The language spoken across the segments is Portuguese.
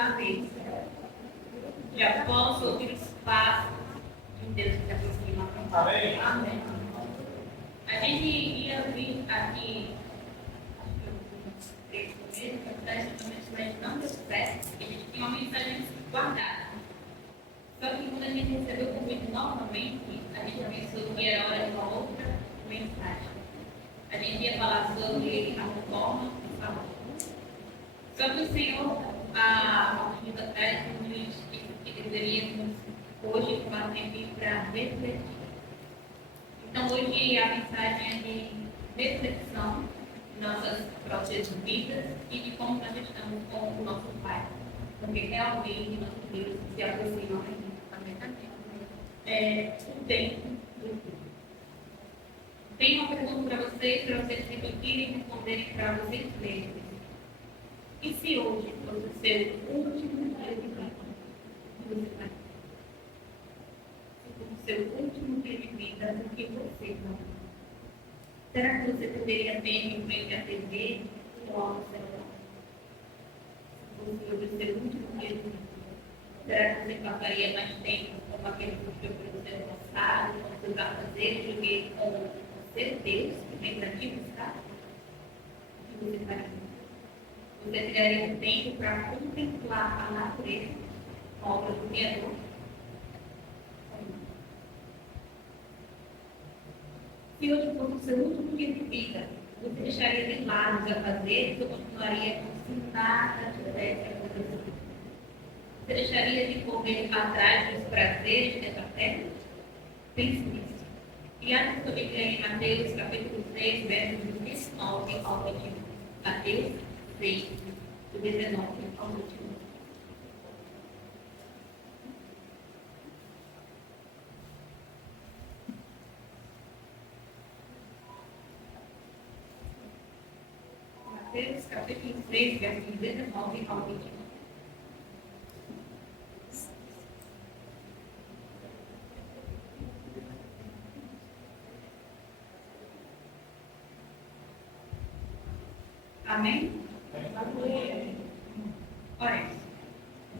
a vez. Já posso ouvir o espaço de Deus que se aproxima. Amém. Amém. A gente ia vir aqui, mas não deu certo, porque a gente tinha uma mensagem guardada. Só que quando a gente recebeu o convite novamente, a gente pensou que era hora de uma outra mensagem. A gente ia falar sobre a forma de falar. Só que o Senhor, há uns dias atrás, nos disse que deveríamos hoje tomar um tempinho para refletir. Então, hoje a mensagem é de reflexão de nossas próprias vidas e de como nós estamos com o nosso Pai. Porque realmente nosso Deus se aproxima o tempo do tempo. Tenho uma pergunta para vocês refletirem e responderem para vocês mesmos. E se hoje fosse ser o último dia de vida que você vai? Se fosse ser o último dia de vida do que você vai? Será que você poderia ter em frente à TV ou ao celular? Se fosse hoje ser o último dia de vida, será que você passaria mais tempo com aquele que foi pelo seu passado, com seus afazeres, do que com o seu Deus que vem para te buscar? O que você faria? Você teria tempo para contemplar a natureza, a obra do Criador? Se hoje fosse o seu último dia de vida, você deixaria de lado os afazeres ou continuaria como se nada tivesse acontecido? Você deixaria de correr atrás dos prazeres dessa terra? Pense nisso. E abre sua Bíblia em Mateus, capítulo 6, versos 19 ao 21. Mateus 6, do 19 ao 21. Mateus, capítulo 6, versos 19 ao 21. Amém? Olha,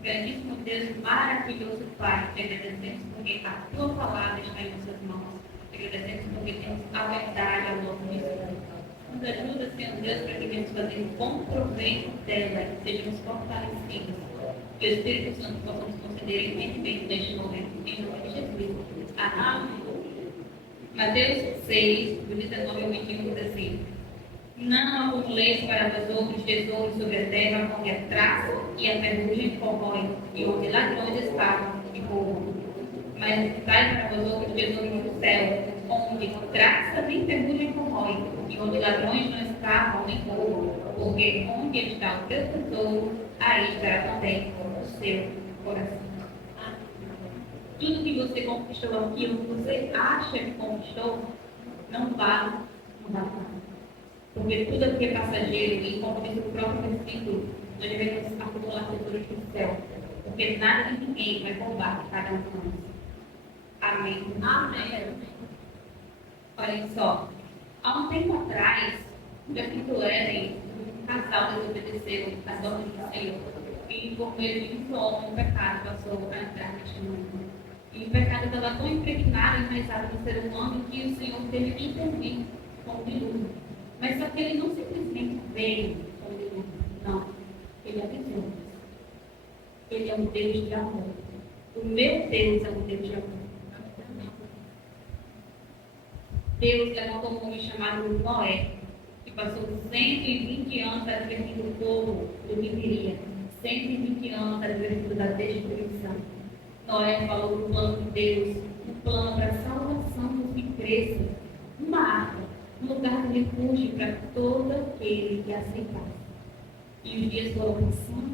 grandíssimo Deus, maravilhoso Pai, te agradecemos porque a tua palavra está em nossas mãos. Te agradecemos porque temos a verdade ao nosso dispor. Nos ajuda, Senhor Deus, para que venhamos fazer um bom proveito dela, que sejamos fortalecidos. Que o Espírito Santo possa nos conceder entendimento neste momento, em nome de Jesus. Amém. Mateus 6, do 19 ao 21, diz assim: Não acumuleis para vós outros tesouros sobre a terra, onde a traça e a ferrugem corroem, e onde ladrões escavam e roubam. Mas dai para vós outros tesouros no céu, onde traça nem ferrugem corroem, e onde ladrões não escavam nem roubam, porque onde está o teu tesouro, aí estará também o seu coração. Tudo que você conquistou aqui, o que você acha que conquistou, não vale nada. Porque tudo aqui é passageiro e, como diz o próprio versículo, nós devemos acumular tesouros no céu. Porque nada de ninguém vai roubar de cada um de nós. Amém. Amém. Olhem só. Há um tempo atrás, o apóstolo Ellen, um casal desobedeceu as ordens do Senhor. E por meio de um homem, o pecado passou a entrar neste mundo. E o pecado estava tão impregnado e enraizado no ser humano que o Senhor teve que intervir com o dilúvio. Mas só que ele não simplesmente veio com o dilúvio. Não. Ele avisou. Ele é um Deus de amor. O meu Deus é um Deus de amor. Deus levantou um homem chamado Noé, que passou 120 anos advertindo o povo do que viria. 120 anos advertindo da destruição. Noé falou do plano de Deus, um plano para a salvação dos que crescem, uma arca, um lugar de refúgio para todo aquele que aceitasse. E os dias foram passando,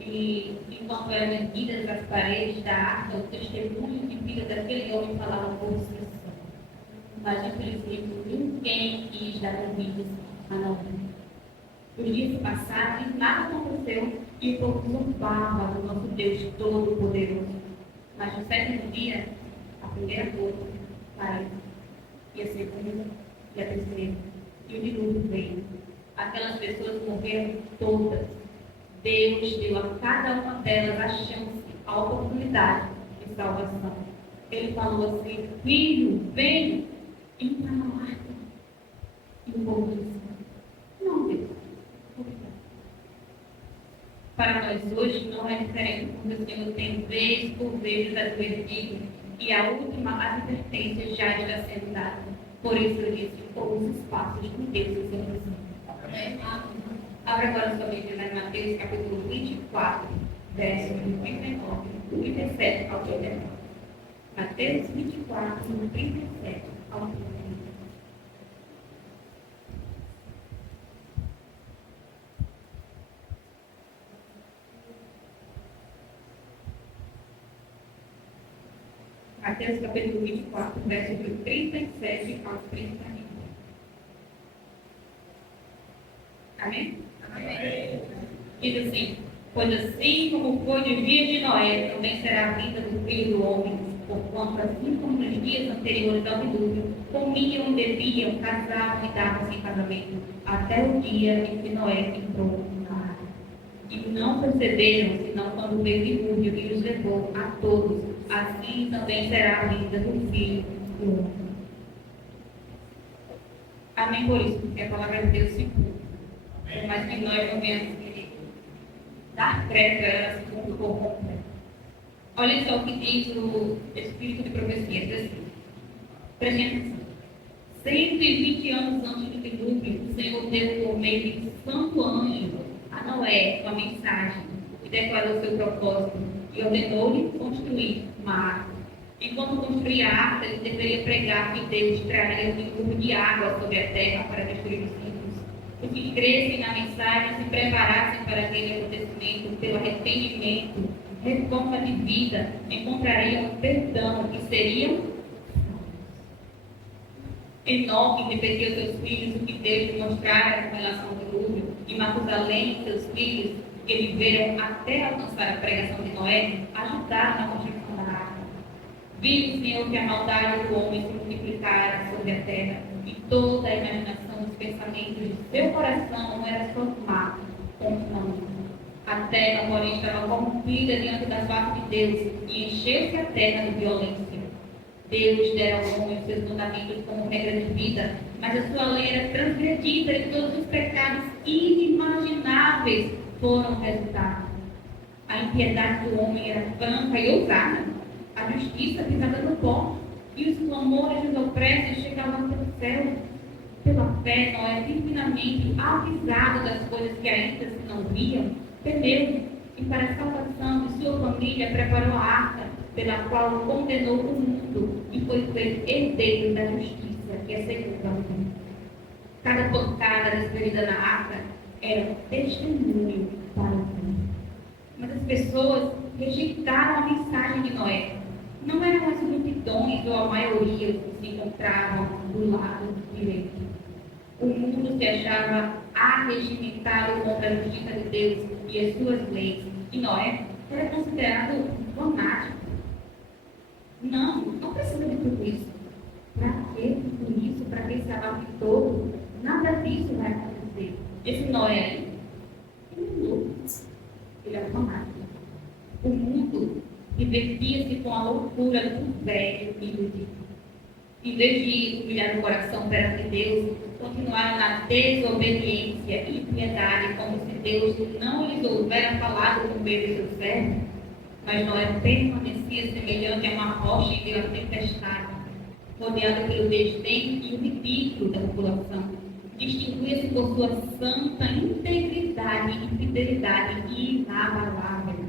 e enquanto eram erguidas as paredes da arca, o testemunho de vida daquele homem falava por si só. Mas, infelizmente, ninguém quis dar ouvidos a Noé. Os dias se passaram e nada aconteceu, e o povo zombava do nosso Deus Todo-Poderoso. Mas no sétimo dia, a primeira gota caiu, e a segunda, e a terceira, e o dilúvio veio. Aquelas pessoas morreram todas, Deus deu a cada uma delas a chance, a oportunidade de salvação. Ele falou assim: filho, vem, entra na arca. E o povo disse: não, Deus, obrigado. Para nós hoje não é diferente, porque o Senhor tem vez por vez advertido, e a última advertência já está sendo dada. Por isso eu disse: os espaços de Deus e seu Amém. Abra agora sua Bíblia em Mateus capítulo 24, versos 39, 37 ao 39. Mateus 24, 37 ao 39. Mateus capítulo 24, versos de 37 ao 39. Amém? Amém. Diz assim: pois assim como foi nos dias de Noé, também será a vida do Filho do Homem, porquanto assim como nos dias anteriores ao dilúvio, comiam, bebiam, casavam e davam-se em casamento, até o dia em que Noé entrou na arca. E não perceberam, senão quando veio o dilúvio e os levou a todos. Assim também será a vida do Filho do Homem. Amém por isso, porque a palavra de Deus se cumpre. Por mais que nós não venhamos dar crédito a ela, se corrompe. Olha só o que diz o Espírito de Profecia. Diz assim: preste atenção. 120 anos antes do dilúvio, o Senhor deu por meio de santo anjo a Noé uma mensagem e declarou seu propósito e ordenou-lhe construir uma arca. Enquanto construía a arca, ele deveria pregar que Deus traria um dilúvio de água sobre a terra para destruir os ímpios. Os que crescem na mensagem se preparassem para aquele acontecimento pelo arrependimento, reforma de vida, encontrariam perdão e seriam. Enoque repetiu aos seus filhos o que Deus lhe mostrara com relação ao dilúvio, e Matusalém e seus filhos, que viveram até alcançar a pregação de Noé, ajudaram na construção da arca. Viu o Senhor que a maldade do homem se multiplicara sobre a terra, e toda a imaginação dos pensamentos de seu coração era formada continuamente. A terra, porém, estava corrompida diante da face de Deus, e encheu-se a terra de violência. Deus dera ao homem os seus mandamentos como regra de vida, mas a sua lei era transgredida e todos os pecados inimagináveis foram o resultado. A impiedade do homem era franca e ousada, a justiça pisada no pó, e os clamores dos opressos chegavam até o céu. Pela fé, Noé, divinamente avisado das coisas que ainda se não viam, temeu, e para a salvação de sua família preparou a arca, pela qual condenou o mundo e foi feito herdeiro da justiça, que é segundo a lei. Cada pancada desferida na arca era um testemunho para o mundo. Mas as pessoas rejeitaram a mensagem de Noé. Não eram as multidões ou a maioria que se encontravam do lado direito. O mundo se achava arregimentado contra a justiça de Deus e as suas leis. E Noé era considerado fanático. Não precisa de tudo isso. Para que tudo isso? Para que esse abate todo? Nada disso vai acontecer. Esse Noé aí, ele mudou. Ele é fanático. O mundo divertia-se com a loucura do velho e do dia. Em vez de humilhar o coração perante Deus, continuaram na desobediência e impiedade, como se Deus não lhes houvera falado por meio de seu servo. Mas Noé permanecia semelhante a uma rocha em meio à tempestade, rodeado pelo desdém e o ridículo da população. Distinguia-se por sua santa integridade e fidelidade inabalável.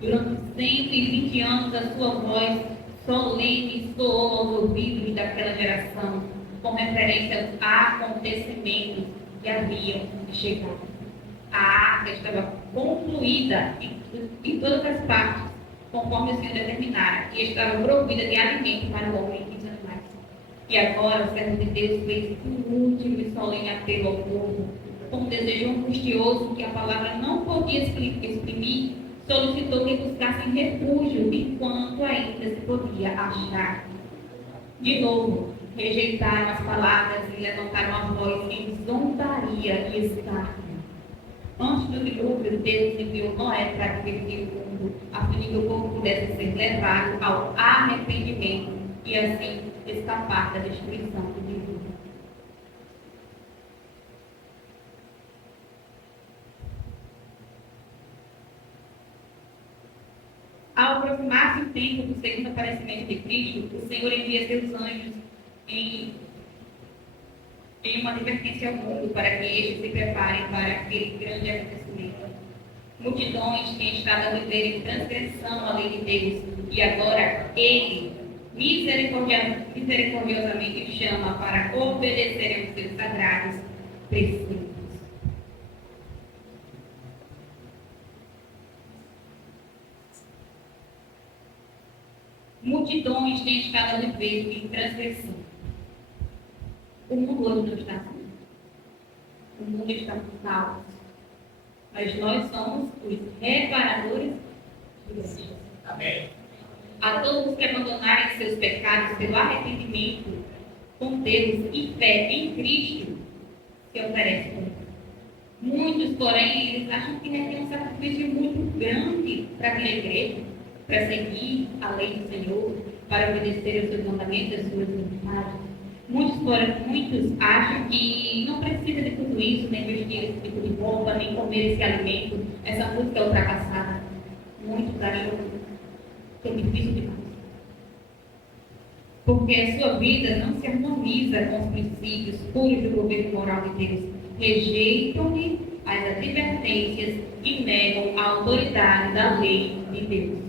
Durante 120 anos, a sua voz solene soou aos ouvidos daquela geração, com referência a acontecimentos que haviam chegado. A arca estava concluída em todas as partes, conforme o Senhor determinara, e estava provida de alimento para o homem e os animais. E agora o servo de Deus fez um último e solene apelo ao povo, com um desejo angustioso que a palavra não podia exprimir, solicitou que buscassem refúgio enquanto ainda se podia achar. De novo, rejeitaram as palavras e levantaram a voz em zombaria e escárnio. Antes do dilúvio, Deus enviou Noé para divertir o mundo, a fim de que o povo pudesse ser levado ao arrependimento e assim escapar da destruição do dilúvio. Ao aproximar-se o tempo do segundo aparecimento de Cristo, o Senhor envia seus anjos em uma advertência ao mundo para que estes se preparem para aquele grande acontecimento. Multidões têm estado a viver em transgressão à lei de Deus e agora Ele misericordiosamente chama para obedecerem aos seus sagrados preceitos. Multidões têm estado a viver em transgressão. O mundo hoje não está assim. O mundo está com caos. Mas nós somos os reparadores de Deus. Amém. A todos que abandonarem seus pecados pelo arrependimento com Deus e fé em Cristo, se oferecem. Muitos, porém, eles acham que requer um sacrifício muito grande para vir à igreja, para seguir a lei do Senhor, para obedecer aos seus mandamentos, às suas vontades. Muitos acham que não precisa de tudo isso, nem vestir esse tipo de roupa, nem comer esse alimento, essa música é ultrapassada. Muitos acham que é difícil demais. Porque a sua vida não se harmoniza com os princípios puros do governo moral de Deus. Rejeitam-lhe as advertências e negam a autoridade da lei de Deus.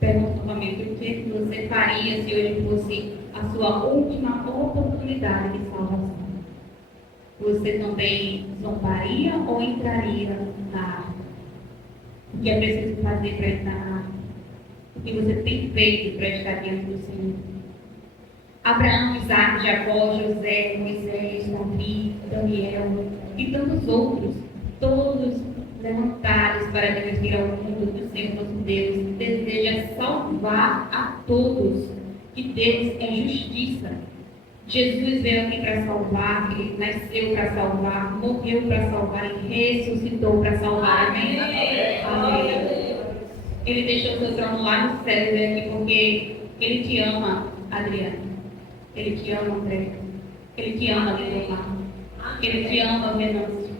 Pergunto novamente, o que você faria se hoje fosse a sua última oportunidade de salvação? Você também zombaria ou entraria na arca? O que é preciso fazer para entrar na arca? O que você tem feito para estar diante do Senhor? Abraão, Isaac, Jacó, José, Moisés, Davi, Daniel e tantos outros, todos levantados para divertir ao mundo que o Senhor nosso Deus deseja salvar a todos. Que Deus é justiça. Jesus veio aqui para salvar, Ele nasceu para salvar, morreu para salvar e ressuscitou para salvar. Amém? Amém. Ele deixou seu trono lá no céu e veio aqui porque Ele te ama, Adriana. Ele te ama, André. Ele te ama, Leonardo. Ele te ama, Venâncio.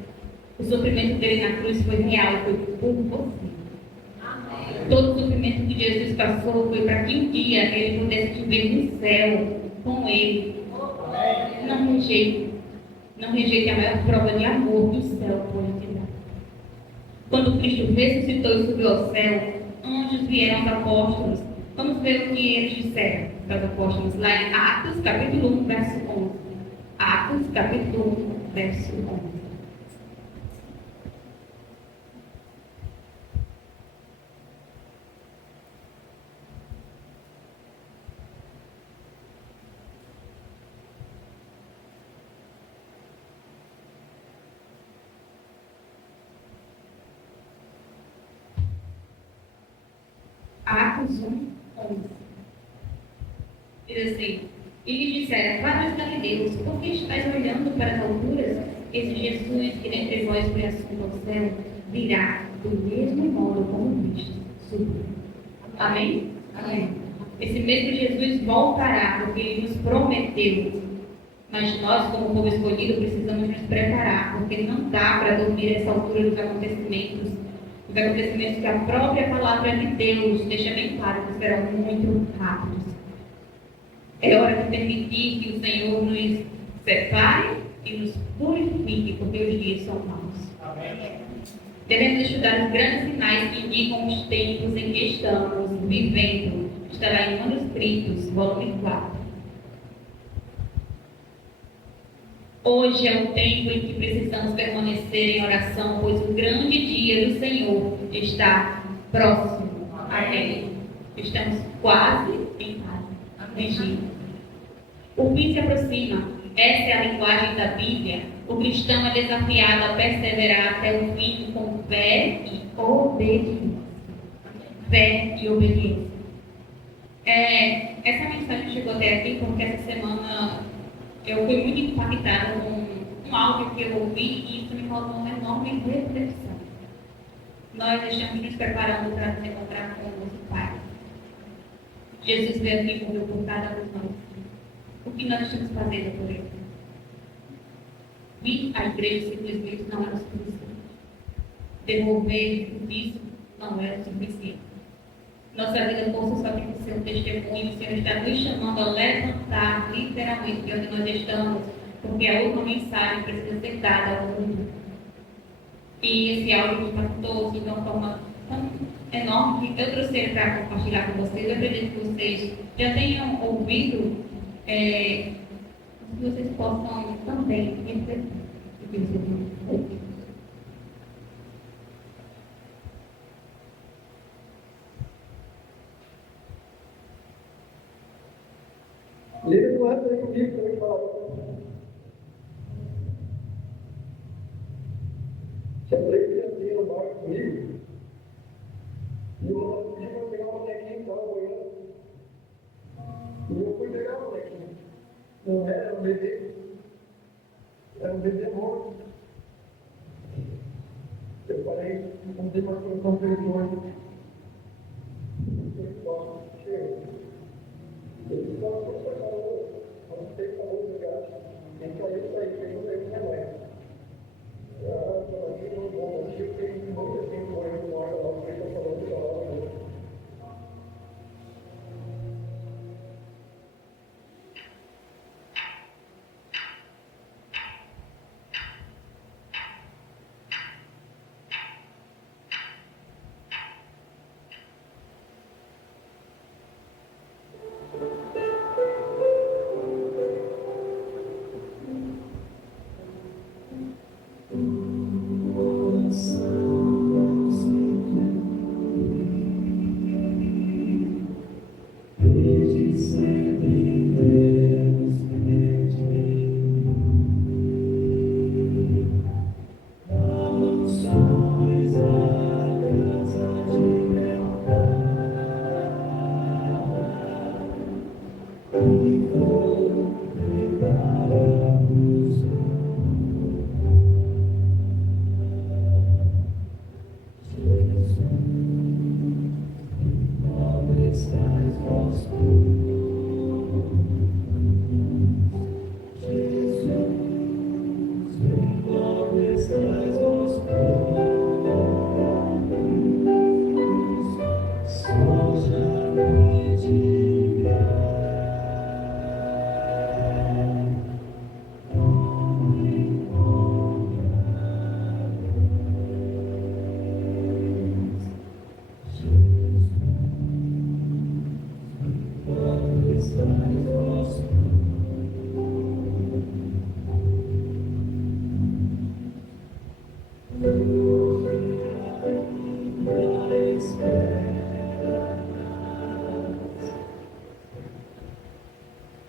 O sofrimento dele na cruz foi real, foi por você. Todo o sofrimento que Jesus passou foi para que um dia ele pudesse te ver no céu com ele. Não rejeite. Não rejeite a maior prova de amor que o céu pode te dar. Quando Cristo ressuscitou e subiu ao céu, anjos vieram aos apóstolos. Vamos ver o que eles disseram para os apóstolos lá em Atos, capítulo 1, verso 11. Atos, capítulo 1, verso 11. Atos 1, 11. Diz assim: e lhe disseram, vários galileus, por que estáis olhando para as alturas? Esse Jesus que dentre vós foi assunto ao céu, virá do mesmo modo como viste subir. Amém? Amém. Esse mesmo Jesus voltará, porque Ele nos prometeu. Mas nós, como povo escolhido, precisamos nos preparar, porque não dá para dormir essa altura dos acontecimentos. Os acontecimentos que a própria palavra de Deus deixa bem claro que serão muito rápidos. É hora de permitir que o Senhor nos separe e nos purifique, porque os dias são maus. Amém. Devemos estudar os grandes sinais que indicam os tempos em que estamos vivendo. Estará em Manuscritos, volume 4. Hoje é o tempo em que precisamos permanecer em oração, pois o grande dia do Senhor está próximo. Amém. Estamos quase em casa. Amém. O fim se aproxima. Essa é a linguagem da Bíblia. O cristão é desafiado a perseverar até o fim com fé e obediência. Fé e obediência. Essa mensagem chegou até aqui porque essa semana eu fui muito impactada com áudio que eu ouvi e isso me causou uma enorme reflexão. Nós estamos nos preparando para nos encontrar com o nosso Pai. Jesus veio aqui e morreu por cada um de nós. O que nós estamos fazendo por ele? Vir à igreja simplesmente não era o suficiente. Devolver o dízimo não era o suficiente. Nossa vida possa só tem que ser um testemunho. O Senhor está nos chamando a levantar literalmente de onde nós estamos, porque a última mensagem precisa ser dada ao mundo. E esse áudio me impactou de uma forma tão enorme que eu trouxe para compartilhar com vocês. Eu acredito que vocês já tenham ouvido, que vocês possam também refletir o que vocês vão ouvir. Livre não é para o livro também fala. Se a Blake tinha no barco comigo, e eu pedi para pegar o bonequinho que estava boiando. E eu fui pegar o bonequinho. Não era um bebê. Era um bebê morto. Eu falei, não tem mais condição para ele hoje. Chega. Ele só foi para a outra. Não sei para onde ligar. Tem que sair daí, tem que sair da minha mãe. Aqui no bom, eu tenho muito tempo morrendo morta lá, porque eu estou falando de lá.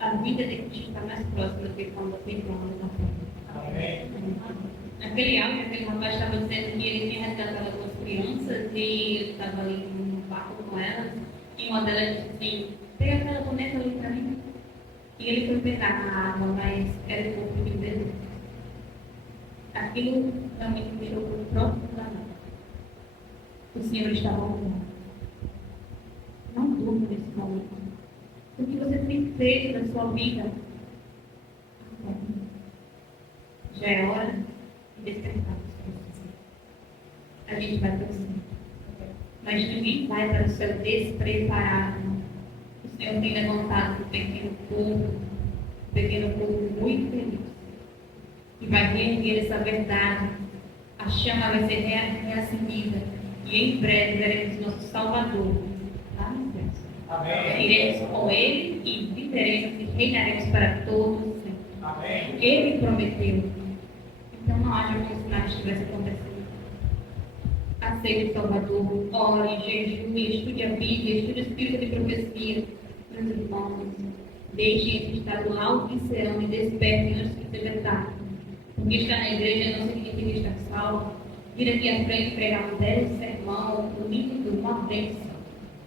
A vida de Cristo está mais próxima do que quando nós entramos na frente. Naquele áudio, aquele rapaz estava dizendo que ele tinha resgatado algumas crianças e ele estava ali no barco com elas. E uma delas disse assim: pega aquela boneca ali para mim. E ele foi pegar na água, mas era o corpo de Deus. Aquilo realmente me chocou profundamente. O Senhor estava orando. Não durma nesse momento. O que você tem feito na sua vida? Já é hora de despertar. A gente vai para o céu. Mas ninguém vai para o céu despreparado. O Senhor tem levantado um pequeno povo muito feliz. E vai reerguer essa verdade. A chama vai ser reacendida. E em breve veremos nosso Salvador. Lá no céu. Amém. Iremos com Ele e viveremos e reinaremos para todos sempre. Amém. Ele prometeu. Então não haja como se nada estivesse acontecendo. Aceite o Salvador, ore, jejue, estude a Bíblia, estude o Espírito de profecia. Meus irmãos, deixem esse estado alto e serão e despertem antes que seja tarde. Porque estar na igreja não significa estar salvo. Vir aqui à frente pregar um belo sermão, um lindo, uma bênção.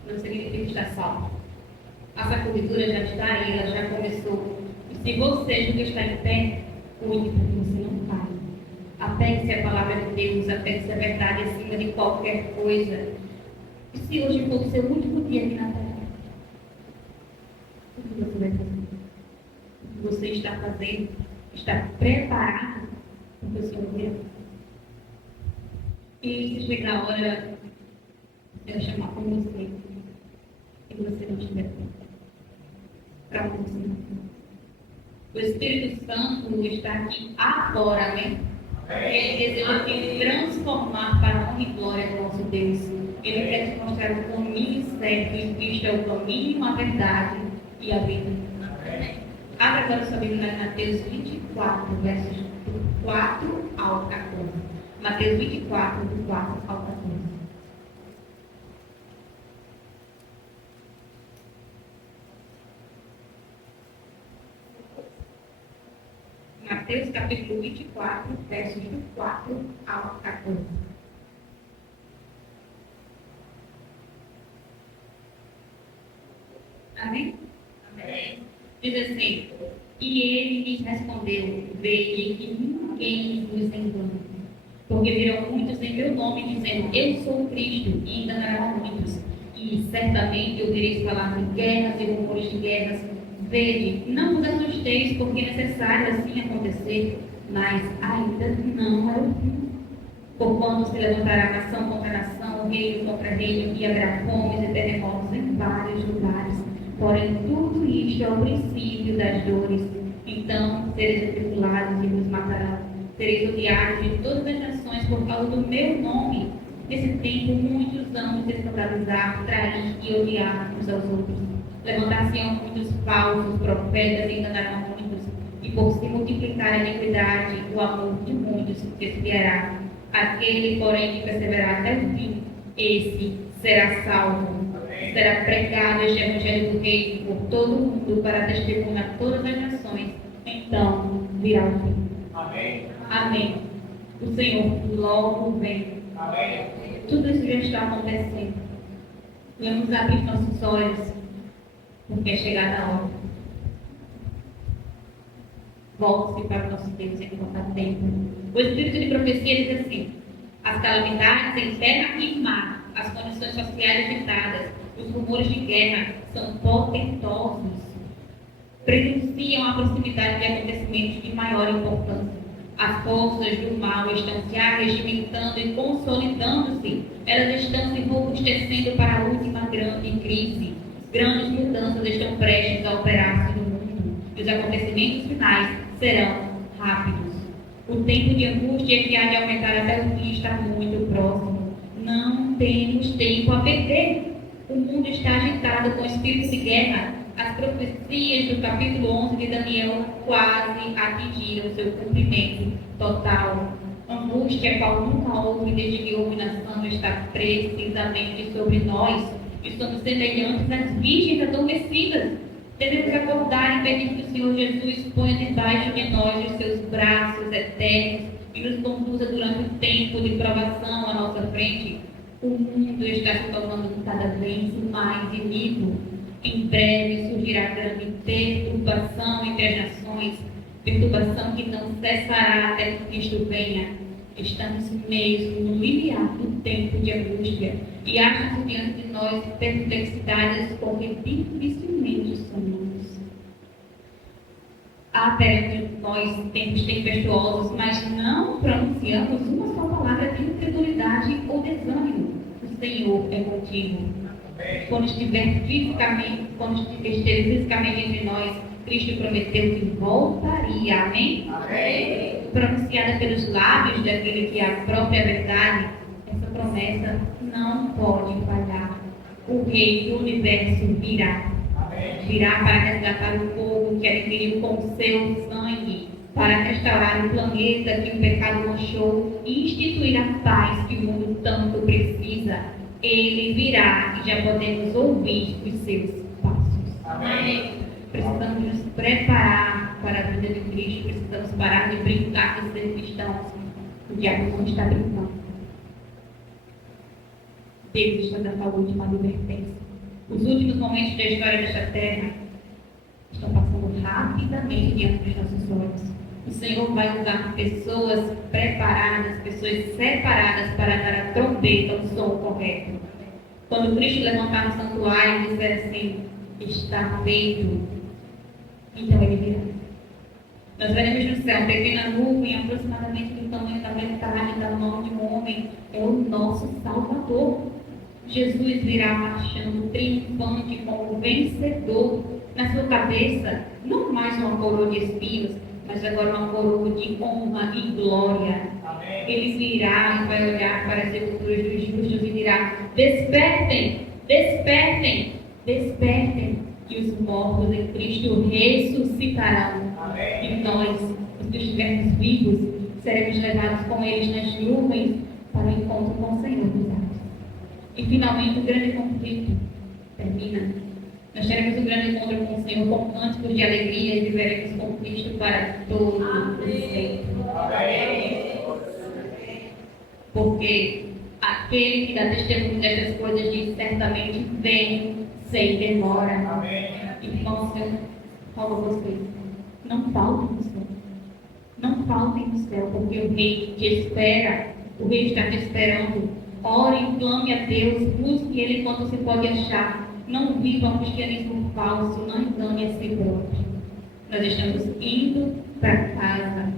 Não significa estar salvo. A sacudidura já está aí, ela já começou. E se você que está em pé, Cuide para que você não caia. Apegue-se à palavra de Deus, apegue-se à verdade acima de qualquer coisa. E se hoje for o seu último dia aqui na terra, o que você vai fazer? O que você está fazendo? Está preparado para o seu Deus? E se chegar a hora de eu chamar por você, e você não estiver para você, o Espírito Santo está aqui agora, amém? Ele deseja te transformar para a honra e glória do nosso Deus. Ele quer te mostrar o caminho certo, e Cristo é o caminho, a verdade e a vida. Abra agora sua Bíblia em Mateus 24, versos do 4 ao 14. Mateus 24, do 4 ao 14. Mateus capítulo 24, versos do 4 ao 14. Amém? Amém. Diz assim: e ele lhes respondeu: vede que ninguém vos engane, porque virão muitos em meu nome dizendo: eu sou o Cristo, e enganarão muitos. E certamente ouvireis falar de guerras e rumores de guerras. Vede, não vos assusteis, porque é necessário assim acontecer, mas ainda não é o fim. Porquanto se levantará nação contra nação, reino contra reino, e haverá fomes e terremotos em vários lugares. Porém, tudo isto é o princípio das dores. Então sereis atribulados e vos matarão. Sereis odiados de todas as nações por causa do meu nome. Nesse tempo, muitos vão se escandalizar, trair e odiar uns aos outros. Levantar-se-ão muitos falsos profetas e enganarão muitos. E por se multiplicar a iniquidade, o amor de muitos se esfriará. Aquele, porém, que perseverar até o fim, esse será salvo. Será pregado este evangelho do reino por todo o mundo para testemunhar a todas as nações. Então virá o fim. Amém. Amém. O Senhor logo vem. Amém. Tudo isso já está acontecendo. Vamos abrir nossos olhos, porque é chegada a hora. Volte-se para o nosso Deus enquanto há tempo. O Espírito de profecia diz assim: as calamidades em terra e mar, as condições sociais agitadas, os rumores de guerra são portentosos. Prenunciam a proximidade de acontecimentos de maior importância. As forças do mal estão se arregimentando e consolidando-se. Elas estão se robustecendo para a última grande crise. Grandes mudanças estão prestes a operar-se no mundo. E os acontecimentos finais serão rápidos. O tempo de angústia que há de aumentar até o fim está muito próximo. Não temos tempo a perder. O mundo está agitado com espírito de guerra. As profecias do capítulo 11 de Daniel quase atingiram seu cumprimento total. Angústia qual nunca houve desde que houve nação está precisamente sobre nós. E somos semelhantes às virgens adormecidas. Devemos acordar e pedir que o Senhor Jesus ponha debaixo de nós os seus braços eternos e nos conduza durante o tempo de provação à nossa frente. O mundo está se tornando cada vez mais iníquo. Em breve surgirá grande perturbação entre as nações, perturbação que não cessará até que Cristo venha. Estamos mesmo no limiar do tempo de angústia e acham-se diante de nós perplexidades com que dificilmente sonhamos. Há perante nós tempos tempestuosos, mas não pronunciamos uma só palavra de incredulidade ou desânimo. O Senhor é contigo. Quando estiver esteve fisicamente entre nós, Cristo prometeu que voltaria. Amém? Amém. Pronunciada pelos lábios daquele que é a própria verdade, essa promessa não pode falhar. O Rei do Universo virá. Amém. Virá para resgatar o povo que adquiriu com o seu sangue, para restaurar o planeta que o pecado manchou e instituir a paz que o mundo tanto precisa. Ele virá e já podemos ouvir os seus passos. Amém. Precisamos nos preparar para a vida de Cristo. Precisamos parar de brincar de ser cristãos. O diabo não está brincando. Deus está dando a última advertência. Os últimos momentos da história desta terra estão passando rapidamente diante dos nossos olhos. O Senhor vai usar pessoas preparadas, pessoas separadas para dar a trombeta, o som correto. Quando Cristo levantar no santuário e disser assim, está feito, então ele virá. Nós veremos no céu uma pequena nuvem, aproximadamente do tamanho da metade da mão de um homem, é o nosso Salvador. Jesus virá marchando, triunfante, como vencedor. Na sua cabeça, não mais uma coroa de espinhos, mas agora uma coroa de honra e glória. Amém. Ele virá e vai olhar para as sepulturas dos justos e dirá: despertem, despertem, despertem, que os mortos em Cristo ressuscitarão. Amém. E nós, os que estivermos vivos, seremos levados com eles nas nuvens para o encontro com o Senhor dos anos. E finalmente o grande conflito termina. Nós teremos um grande encontro com o Senhor com cânticos de alegria e viveremos com Cristo para todo o sempre. Porque aquele que dá testemunho dessas coisas diz: certamente vem sem demora. Irmãos, eu falo a vocês, não faltem no céu. Não faltem no céu, porque o Rei te espera. O Rei está te esperando. Ore, clame a Deus, busque Ele enquanto se pode achar. Não viva um cristianismo falso, não engane a si próprio. Nós estamos indo para casa.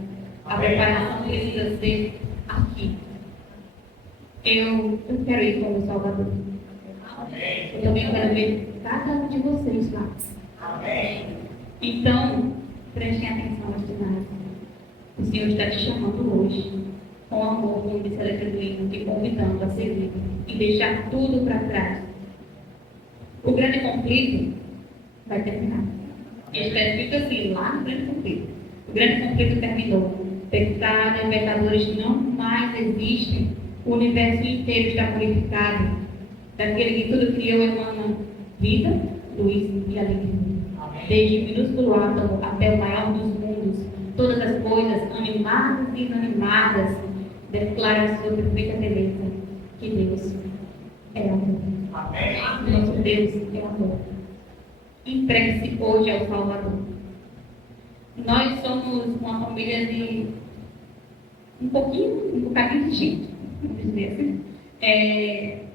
A preparação precisa ser aqui. Eu quero ir como Salvador. Eu também quero ver cada um de vocês lá. Então, prestem atenção aos demais. O Senhor está te chamando hoje, com amor, como disse a letra do hino, te convidando a seguir e deixar tudo para trás. O grande conflito vai terminar. Está escrito assim, lá no grande conflito. O grande conflito terminou. Pecado e pecadores não mais existem. O universo inteiro está purificado. Daquele que tudo criou emana vida, luz e alegria. Desde o minúsculo átomo até o maior dos mundos, todas as coisas, animadas e inanimadas, declaram a sua perfeita beleza. Que Deus é amor. Amém. Nosso Deus é amor. Entregue-se hoje ao Salvador. Nós somos uma família de um bocadinho de gente, vamos dizer assim.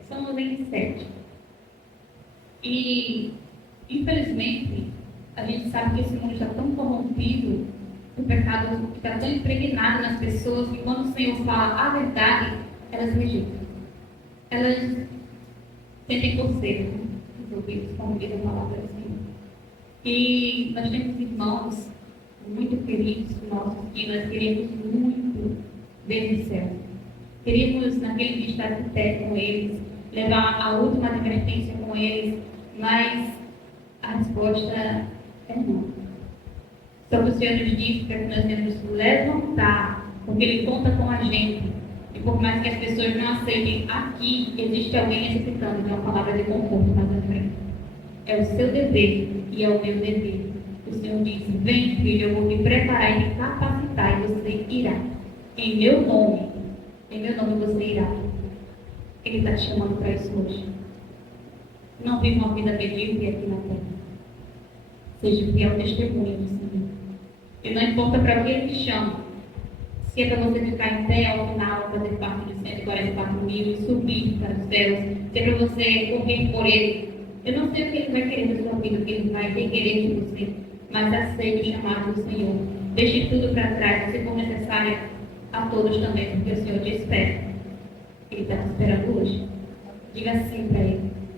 Somos em 7. E, infelizmente, a gente sabe que esse mundo está tão corrompido, o pecado está tão impregnado nas pessoas, que quando o Senhor fala a verdade, elas rejeitam. Elas sentem coceira, resolvidos, como diz a palavra do Senhor. E nós temos irmãos muito queridos nossos, que nós queríamos muito ver no céu. Queríamos, naquele dia, estar de pé com eles, levar a última advertência com eles, mas a resposta é não. Só que o Senhor nos diz que nós devemos levantar, porque Ele conta com a gente. E por mais que as pessoas não aceitem, aqui existe alguém necessitando de uma palavra de conforto mais à frente. É o seu dever e é o meu dever. O Senhor diz: vem, filho, eu vou me preparar e me capacitar, e você irá. Em meu nome você irá. Ele está te chamando para isso hoje. Não viva uma vida medíocre aqui na terra. Seja fiel testemunho do Senhor. E não importa para o que Ele te chama. Se é para você ficar em pé ao final, fazer parte dos 144 mil e subir para os céus, se é para você correr por Ele. Eu não sei o que Ele vai querer da sua vida, o que Ele vai querer de você, mas aceite o chamado do Senhor. Deixe tudo para trás, se for necessário, a todos também, porque o Senhor te espera. Ele está te esperando hoje. Diga sim para Ele.